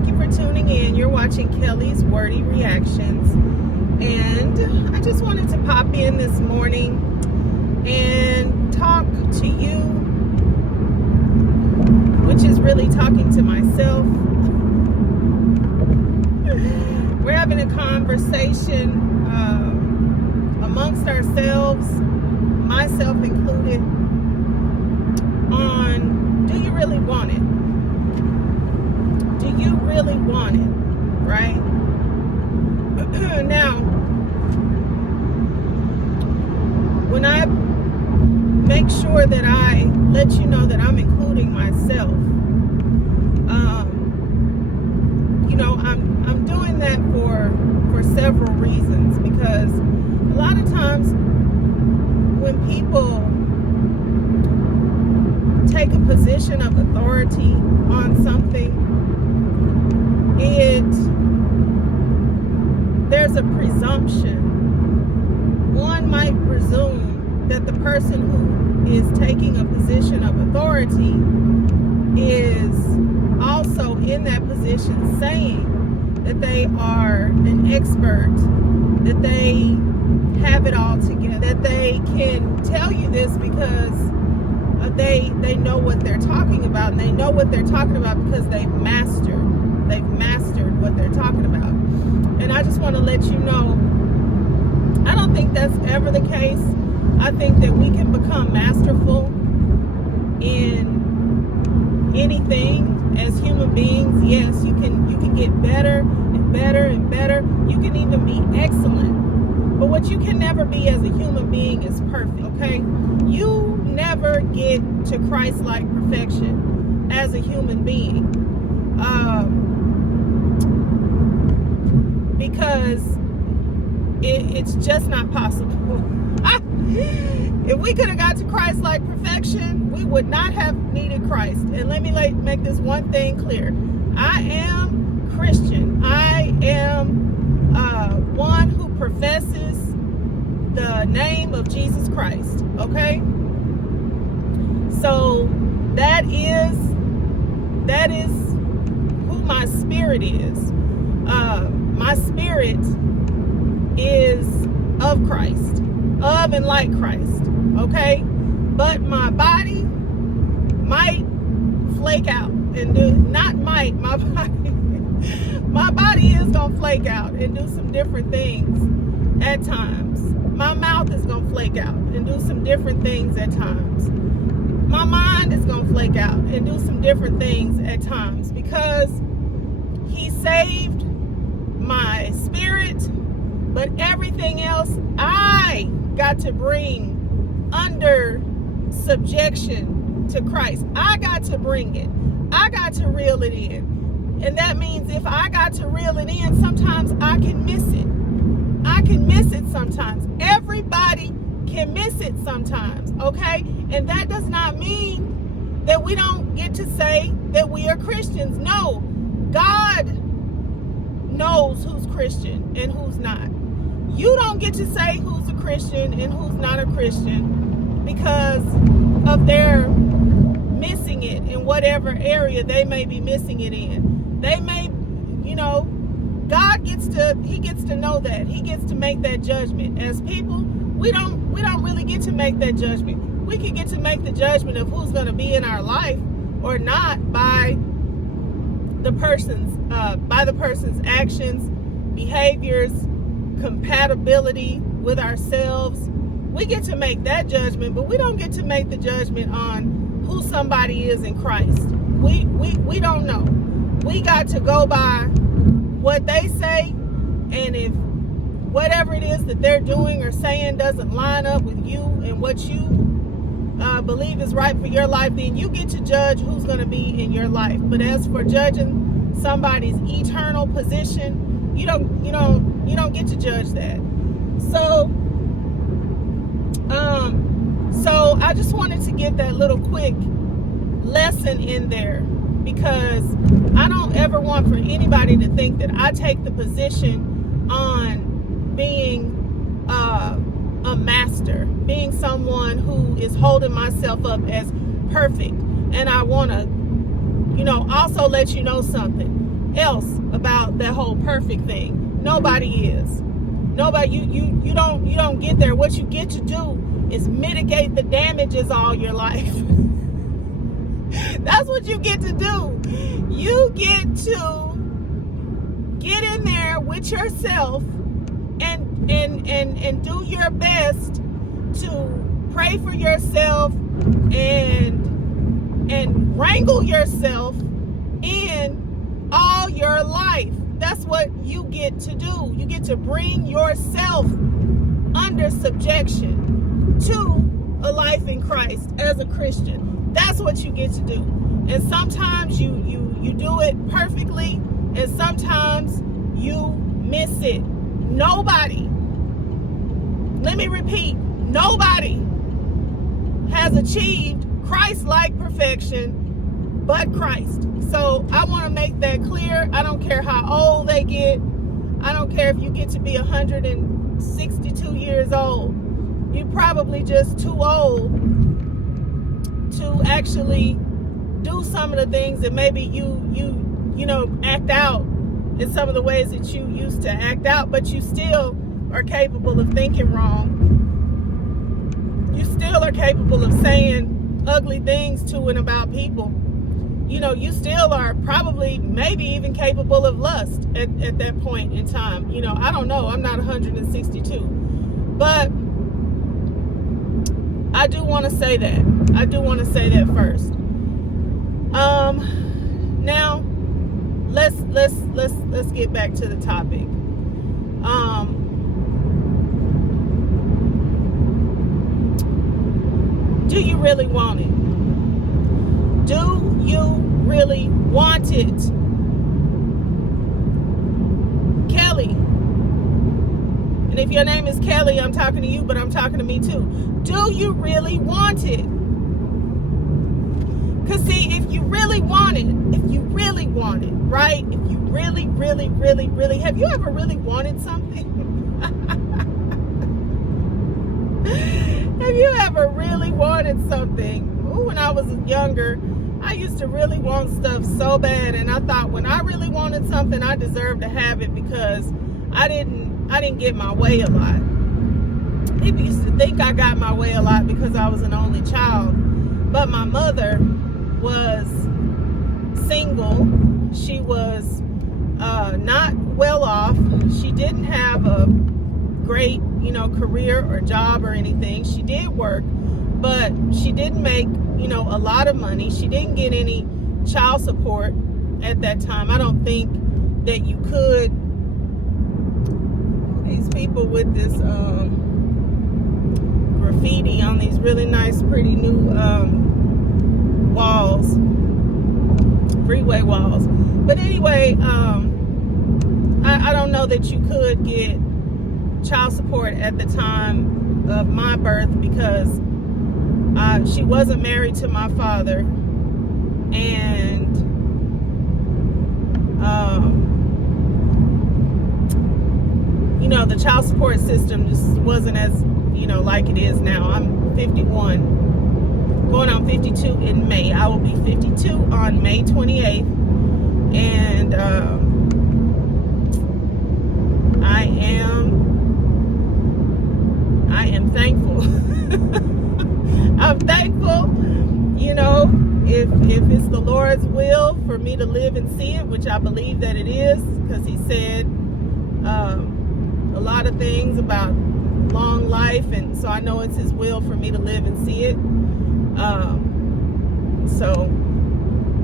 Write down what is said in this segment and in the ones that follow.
Thank you for tuning in. You're watching Kelly's Wordy Reactions. And I just wanted to pop in this morning and talk to you, which is really talking to myself. We're having a conversation amongst ourselves, myself included, on do you really want it? Do you really want it? Right? Now, when I make sure that I let you know that I'm including myself, I'm doing that for several reasons, because a lot of times when people take a position of authority on something, there's a presumption. One might presume that the person who is taking a position of authority is also in that position saying that they are an expert, that they have it all together, that they can tell you this because they know what they're talking about, and they know what they're talking about because they've mastered what they're talking about. And I just want to let you know, I don't think that's ever the case. I think that we can become masterful in anything as human beings. Yes, you can get better and better and better. You can even be excellent. But what you can never be as a human being is perfect, okay? You never get to Christ-like perfection as a human being. Because it's just not possible. If we could have got to Christ-like perfection, we would not have needed Christ. And let me make this one thing clear. I am Christian. I am one who professes the name of Jesus Christ. Okay? So that is who my spirit is. My spirit is of Christ, of and like Christ, okay? But my body might flake out and my body is gonna flake out and do some different things at times. My mouth is gonna flake out and do some different things at times. My mind is gonna flake out and do some different things at times, because He saved my spirit, but everything else I got to bring under subjection to Christ. I got to bring it. I got to reel it in. And that means if I got to reel it in, sometimes I can miss it. I can miss it sometimes. Everybody can miss it sometimes, okay? And that does not mean that we don't get to say that we are Christians. No, God knows who's Christian and who's not. You don't get to say who's a Christian and who's not a Christian because of their missing it in whatever area they may be missing it in. They may, God gets to know that. He gets to make that judgment. As people, we don't really get to make that judgment. We can get to make the judgment of who's going to be in our life or not by the person's actions, behaviors, compatibility with ourselves. We get to make that judgment, but we don't get to make the judgment on who somebody is in Christ. We don't know. We got to go by what they say, and if whatever it is that they're doing or saying doesn't line up with you and what you believe is right for your life, then you get to judge who's going to be in your life. But as for judging somebody's eternal position, you don't get to judge that. So I just wanted to give that little quick lesson in there, because I don't ever want for anybody to think that I take the position on being a master, being someone who is holding myself up as perfect. And I want to, also let you know something. else about that whole perfect thing. Nobody is. Nobody. You don't get there. What you get to do is mitigate the damages all your life. That's what you get to do. You get to get in there with yourself and do your best to pray for yourself and wrangle yourself in all your life. That's what you get to do. You get to bring yourself under subjection to a life in Christ as a Christian. That's what you get to do. And sometimes you do it perfectly, and sometimes you miss it. Nobody, let me repeat, nobody has achieved Christ-like perfection but Christ. So I want to make that clear. I don't care how old they get. I don't care if you get to be 162 years old. You're probably just too old to actually do some of the things that maybe you know act out in some of the ways that you used to act out, but you still are capable of thinking wrong. You still are capable of saying ugly things to and about people. You know, you still are probably maybe even capable of lust at that point in time. You know, I don't know. I'm not 162. But I do want to say that. I do want to say that first. Now let's get back to the topic. Do you really want it? Do you really want it? Kelly. And if your name is Kelly, I'm talking to you, but I'm talking to me too. Do you really want it? Because see, if you really want it, right? If you really, have you ever really wanted something? Have you ever really wanted something? Ooh, when I was younger, I used to really want stuff so bad, and I thought when I really wanted something, I deserved to have it because I didn't get my way a lot. People used to think I got my way a lot because I was an only child, but my mother was single. She was not well off. She didn't have a great, career or job or anything. She did work, but she didn't make, a lot of money. She didn't get any child support at that time. I don't think that you could. These people with this graffiti on these really nice, pretty new walls, freeway walls. But anyway, I don't know that you could get child support at the time of my birth because she wasn't married to my father, and the child support system just wasn't as like it is now. I'm 51, going on 52 in May. I will be 52 on May 28th, and I am thankful. I'm thankful, if it's the Lord's will for me to live and see it, which I believe that it is, because he said a lot of things about long life, and so I know it's his will for me to live and see it. So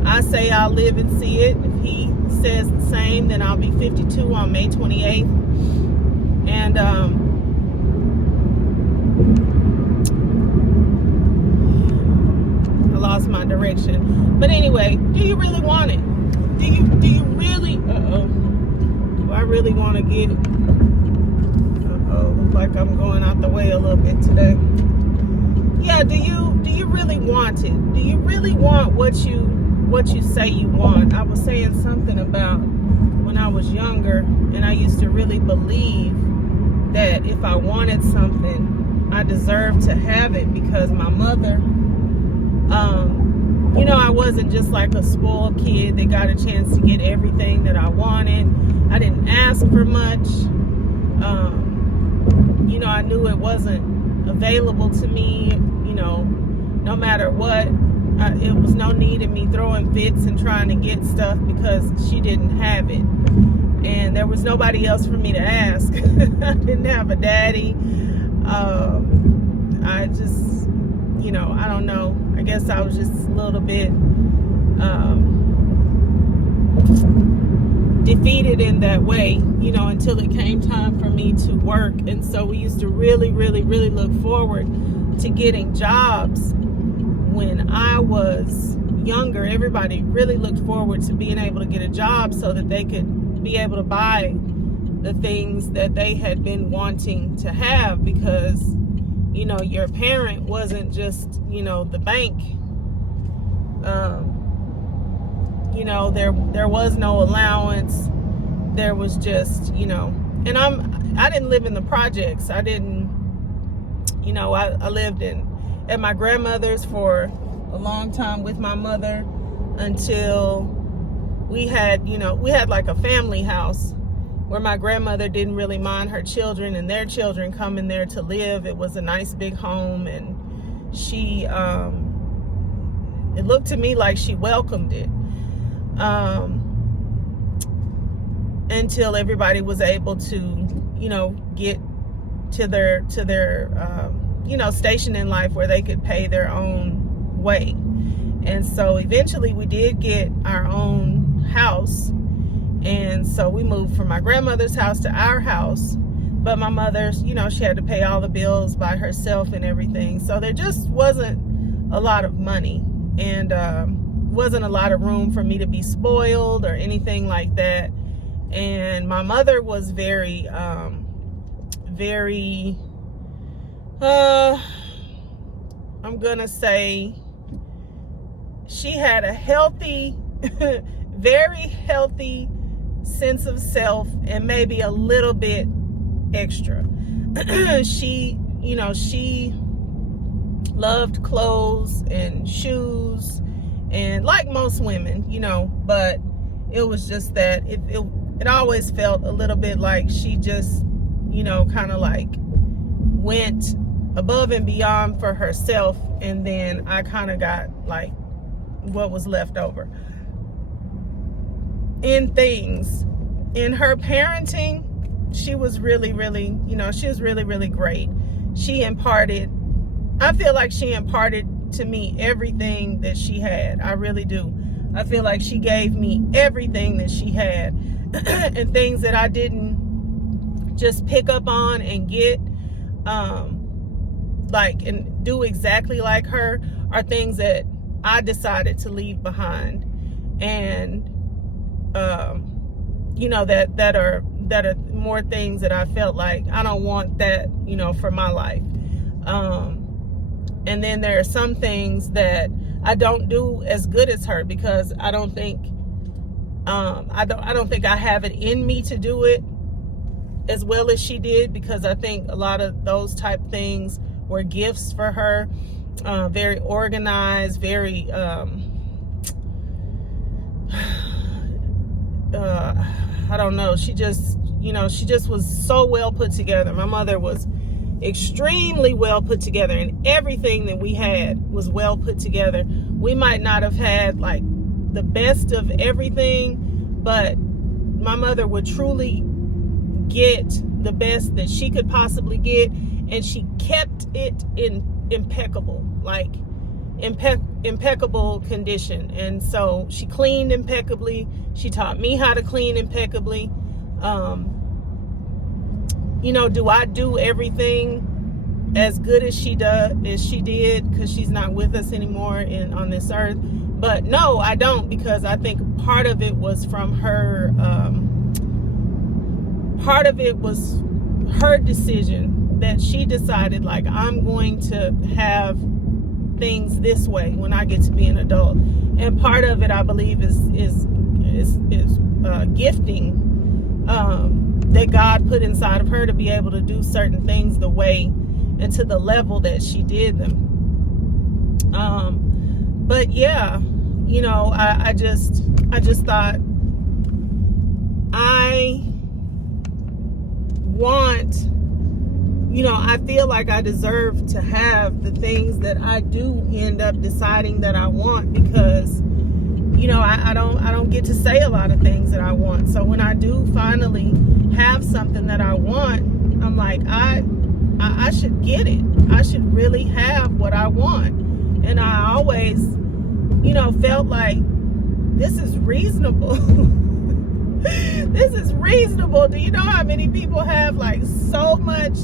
I say I'll live and see it. If he says the same, then I'll be 52 on May 28th. And I lost my direction. But anyway, do you really want it? Do you really do I really want to get it? Look like I'm going out the way a little bit today. Yeah, do you really want it? Do you really want what you say you want? I was saying something about when I was younger, and I used to really believe that if I wanted something, I deserved to have it because my mother, I wasn't just like a spoiled kid that got a chance to get everything that I wanted. I didn't ask for much. I knew it wasn't available to me, no matter what. It was no need in me throwing fits and trying to get stuff because she didn't have it. And there was nobody else for me to ask. I didn't have a daddy. I just, I don't know. I guess I was just a little bit defeated in that way, until it came time for me to work. And so we used to really, really, really look forward to getting jobs when I was younger. Everybody really looked forward to being able to get a job so that they could be able to buy the things that they had been wanting to have, because your parent wasn't just the bank. There was no allowance. There was just and I didn't live in the projects. I didn't I lived at my grandmother's for a long time with my mother until we had like a family house where my grandmother didn't really mind her children and their children coming there to live. It was a nice big home, and she it looked to me like she welcomed it until everybody was able to get to their station in life where they could pay their own way. And so eventually we did get our own house, and so we moved from my grandmother's house to our house. But my mother's, she had to pay all the bills by herself and everything, so there just wasn't a lot of money, and wasn't a lot of room for me to be spoiled or anything like that. And my mother was very I'm gonna say she had a healthy very healthy sense of self, and maybe a little bit extra. She loved clothes and shoes, and like most women, but it was just that it always felt a little bit like she just kind of like went above and beyond for herself, and then I kind of got like what was left over. In things, in her parenting, she was really, really, she was really, really great. I feel like she imparted to me everything that she had. I really do. I feel like she gave me everything that she had, and things that I didn't just pick up on and get, and do exactly like her, are things that I decided to leave behind, and that are more things that I felt like I don't want that for my life. And then there are some things that I don't do as good as her, because I don't think I don't think I have it in me to do it as well as she did, because I think a lot of those type things were gifts for her. Very organized, very I don't know, she just was so well put together. My mother was extremely well put together, and everything that we had was well put together. We might not have had like the best of everything, but my mother would truly get the best that she could possibly get, and she kept it in impeccable condition. And so she cleaned impeccably. She taught me how to clean impeccably. Do I do everything as good as she did? Because she's not with us anymore on this earth. But no, I don't, because I think part of it was from her. Part of it was her decision, that she decided, like, I'm going to have things this way when I get to be an adult. And part of it, I believe, is gifting that God put inside of her to be able to do certain things the way and to the level that she did them. But yeah, I just thought I feel like I deserve to have the things that I do end up deciding that I want, because I don't get to say a lot of things that I want. So when I do finally have something that I want, I'm like, I should get it. I should really have what I want. And I always, felt like this is reasonable. This is reasonable. Do you know how many people have like so much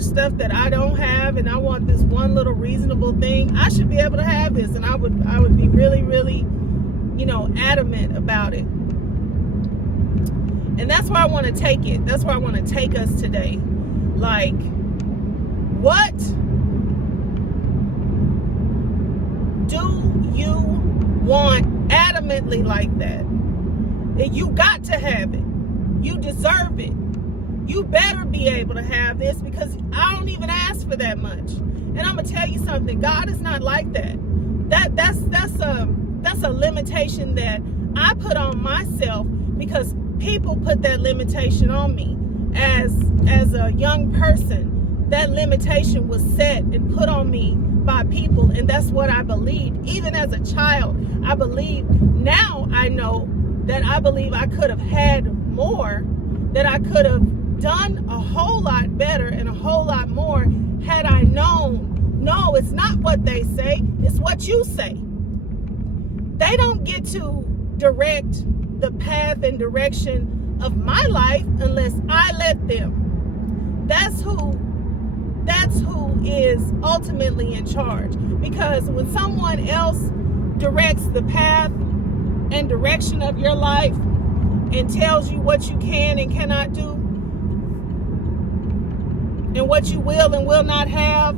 stuff that I don't have, and I want this one little reasonable thing? I should be able to have this, and I would be really, really, adamant about it. And that's where I want to take it. That's where I want to take us today. Like, what do you want adamantly like that? You got to have it. You deserve it. You better be able to have this, because I don't even ask for that much. And I'm gonna tell you something. God is not like that. That's a limitation that I put on myself, because people put that limitation on me. As a young person, that limitation was set and put on me by people, and that's what I believed. Even as a child, I believed. Now I know that I believe I could have had more, that I could have done a whole lot better and a whole lot more had I known, no, it's not what they say, it's what you say. They don't get to direct the path and direction of my life unless I let them. That's who is ultimately in charge. Because when someone else directs the path and direction of your life and tells you what you can and cannot do, and what you will and will not have,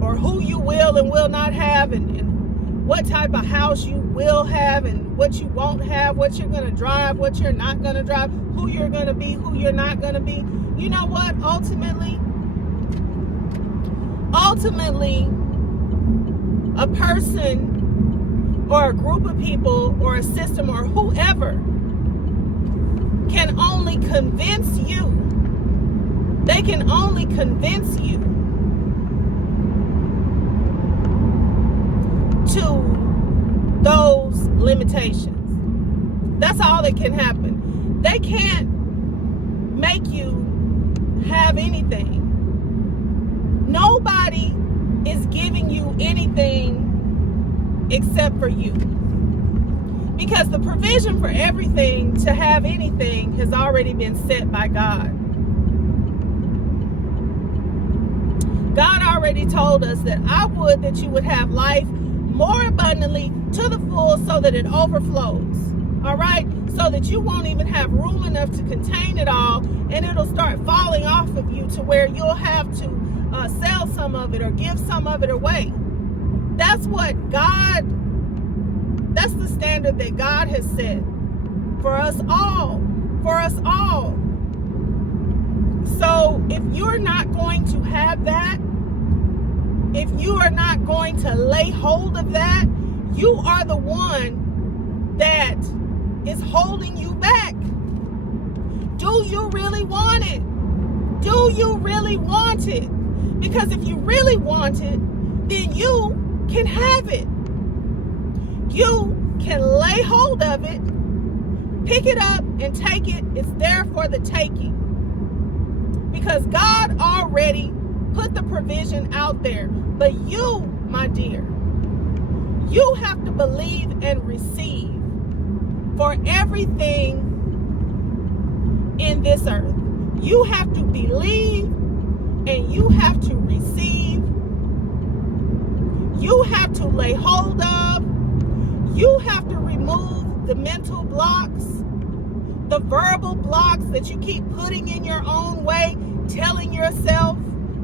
or who you will and will not have, and what type of house you will have and what you won't have, what you're going to drive, what you're not going to drive, who you're going to be, who you're not going to be. You know what? Ultimately, a person or a group of people or a system or whoever can only convince you. They can only convince you to those limitations. That's all that can happen. They can't make you have anything. Nobody is giving you anything except for you. Because the provision for everything to have anything has already been set by God. God already told us that I would that you would have life more abundantly to the full, so that it overflows. All right? So that you won't even have room enough to contain it all, and it'll start falling off of you to where you'll have to sell some of it or give some of it away. That's the standard that God has set for us all. For us all. So if you're not going to have that, if you are not going to lay hold of that, you are the one that is holding you back. Do you really want it? Do you really want it? Because if you really want it, then you can have it. You can lay hold of it, pick it up and take it. It's there for the taking. Because God already put the provision out there. But you, my dear, you have to believe and receive for everything in this earth. You have to believe and you have to receive. You have to lay hold of. You have to remove the mental blocks, the verbal blocks that you keep putting in your own way, telling yourself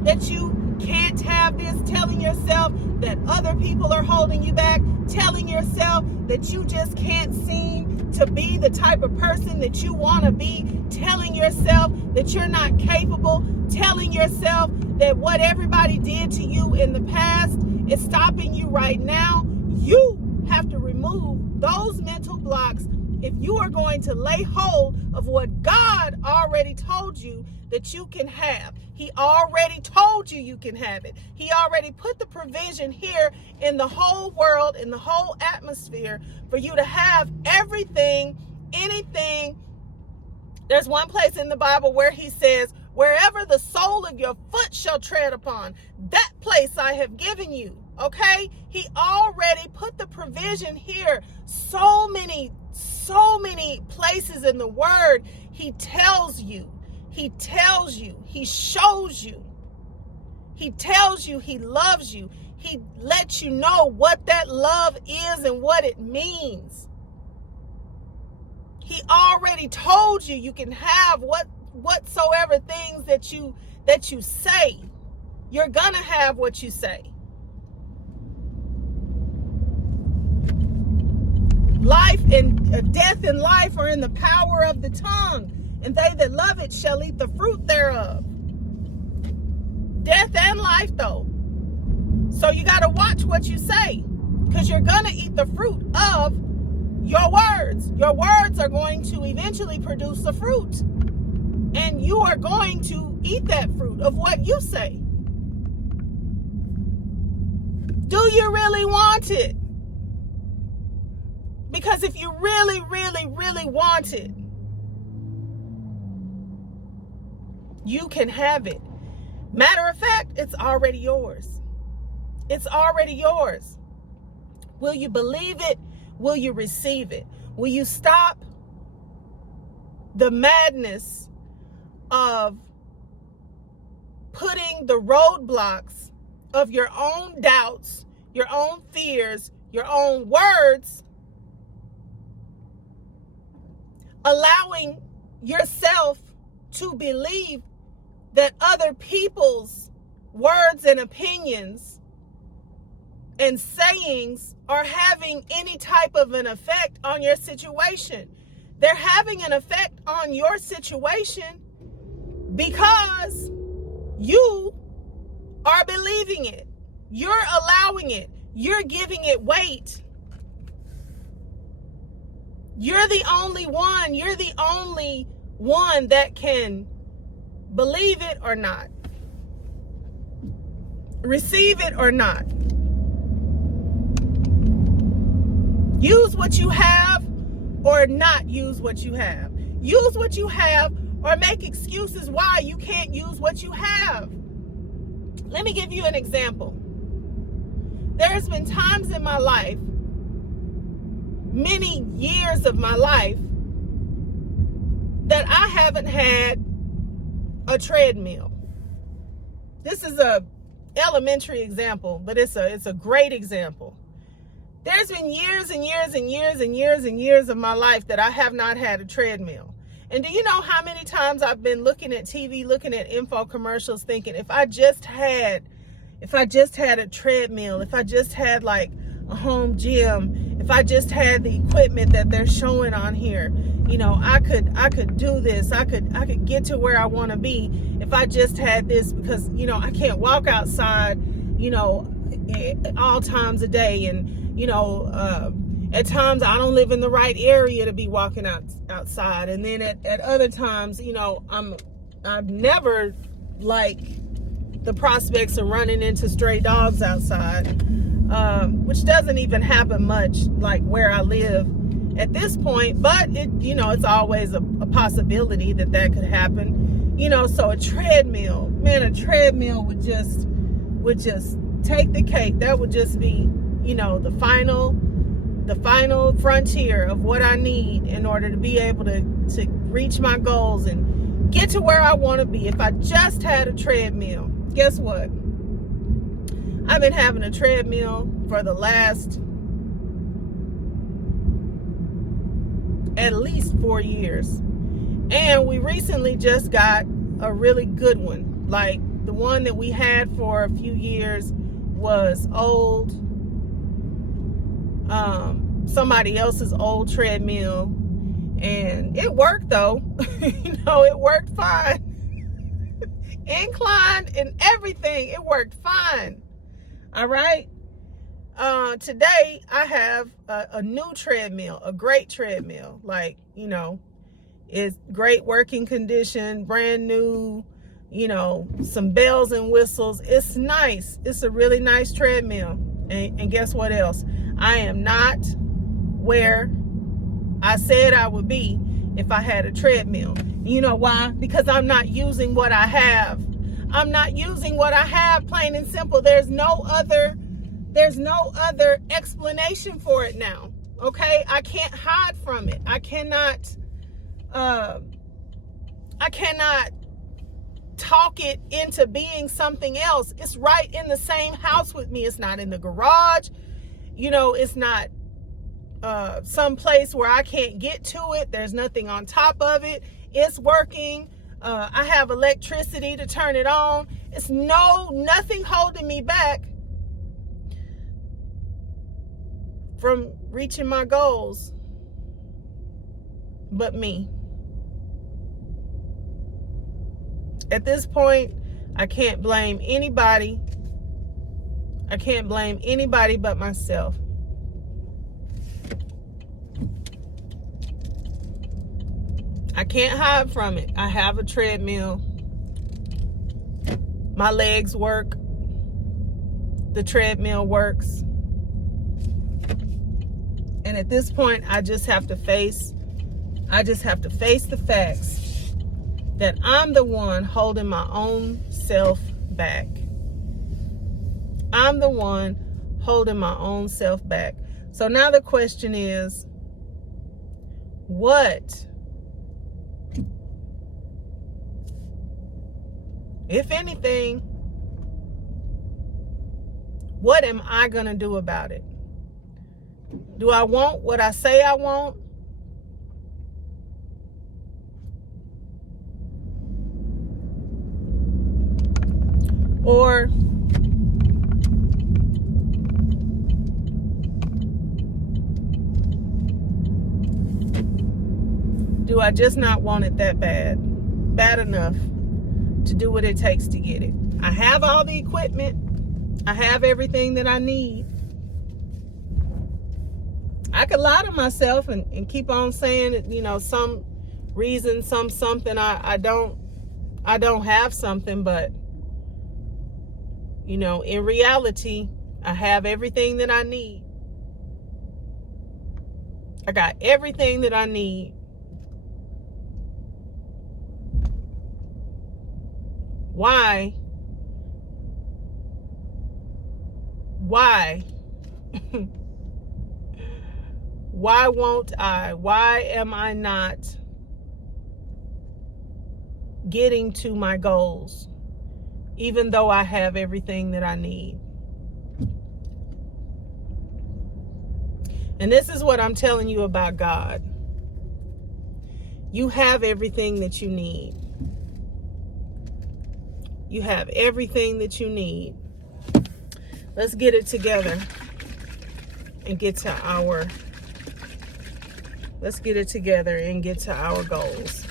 that you can't have this, telling yourself that other people are holding you back, telling yourself that you just can't seem to be the type of person that you want to be, telling yourself that you're not capable, telling yourself that what everybody did to you in the past is stopping you right now. You have to remove those mental blocks if you are going to lay hold of what God already told you that you can have. He already told you you can have it. He already put the provision here in the whole world, in the whole atmosphere, for you to have everything, anything. There's one place in the Bible where he says, wherever the sole of your foot shall tread upon, that place I have given you. Okay? He already put the provision here. So many places in the word, he tells you, he shows you, he tells you he loves you. He lets you know what that love is and what it means. He already told you can have whatsoever things that you say. You're gonna have what you say. Life and death and life are in the power of the tongue, and they that love it shall eat the fruit thereof. Death and life, though. So you got to watch what you say, because you're gonna eat the fruit of your words. Your words are going to eventually produce the fruit, and you are going to eat that fruit of what you say. Do you really want it? Because if you really, really, really want it, you can have it. Matter of fact, it's already yours. It's already yours. Will you believe it? Will you receive it? Will you stop the madness of putting the roadblocks of your own doubts, your own fears, your own words, allowing yourself to believe that other people's words and opinions and sayings are having any type of an effect on your situation? They're having an effect on your situation because you are believing it. You're allowing it. You're giving it weight. You're the only one. You're the only one that can believe it or not. Receive it or not. Use what you have or not use what you have. Use what you have or make excuses why you can't use what you have. Let me give you an example. There's been times in my life, many years of my life, that I haven't had a treadmill. This is a elementary example, but it's a great example. There's been years and years and years and years and years of my life that I have not had a treadmill. And do you know how many times I've been looking at TV, looking at info commercials, thinking if I just had a treadmill, if I just had like a home gym, if I just had the equipment that they're showing on here, you know, I could do this. I could get to where I want to be if I just had this, because, you know, I can't walk outside, you know, at all times a day. And, you know, at times I don't live in the right area to be walking outside. And then at other times, you know, I've never like the prospects of running into stray dogs outside, which doesn't even happen much like where I live at this point, but it, you know, it's always a possibility that could happen, you know. So a treadmill, man, a treadmill would just take the cake. That would just be, you know, the final frontier of what I need in order to be able to reach my goals and get to where I want to be. If I just had a treadmill. Guess what? I've been having a treadmill for the last at least 4 years. And we recently just got a really good one. Like, the one that we had for a few years was old. Somebody else's old treadmill. And it worked though. You know, it worked fine. Inclined and everything, it worked fine. All right. Today I have a new treadmill, a great treadmill. Like, it's great working condition, brand new, some bells and whistles. It's nice. It's a really nice treadmill. And guess what else? I am not where I said I would be if I had a treadmill. You know why? Because I'm not using what I have. I'm not using what I have, plain and simple. There's no other explanation for it now. Okay? I can't hide from it. I cannot talk it into being something else. It's right in the same house with me. It's not in the garage. It's not someplace where I can't get to it. There's nothing on top of it. It's working. I have electricity to turn it on. It's nothing holding me back from reaching my goals but me. At this point, I can't blame anybody. I can't blame anybody but myself. I can't hide from it. I have a treadmill. My legs work. The treadmill works. And at this point, I just have to face the facts that I'm the one holding my own self back. I'm the one holding my own self back. So now the question is, what, if anything, what am I going to do about it? Do I want what I say I want? Or do I just not want it that bad enough to do what it takes to get it? I have all the equipment. I have everything that I need. I could lie to myself and keep on saying that, some reason, something I don't have something, but in reality, I have everything that I need. I got everything that I need. Why? Why won't I? Why am I not getting to my goals, even though I have everything that I need? And this is what I'm telling you about God. You have everything that you need. You have everything that you need. Let's get it together and get to our goals.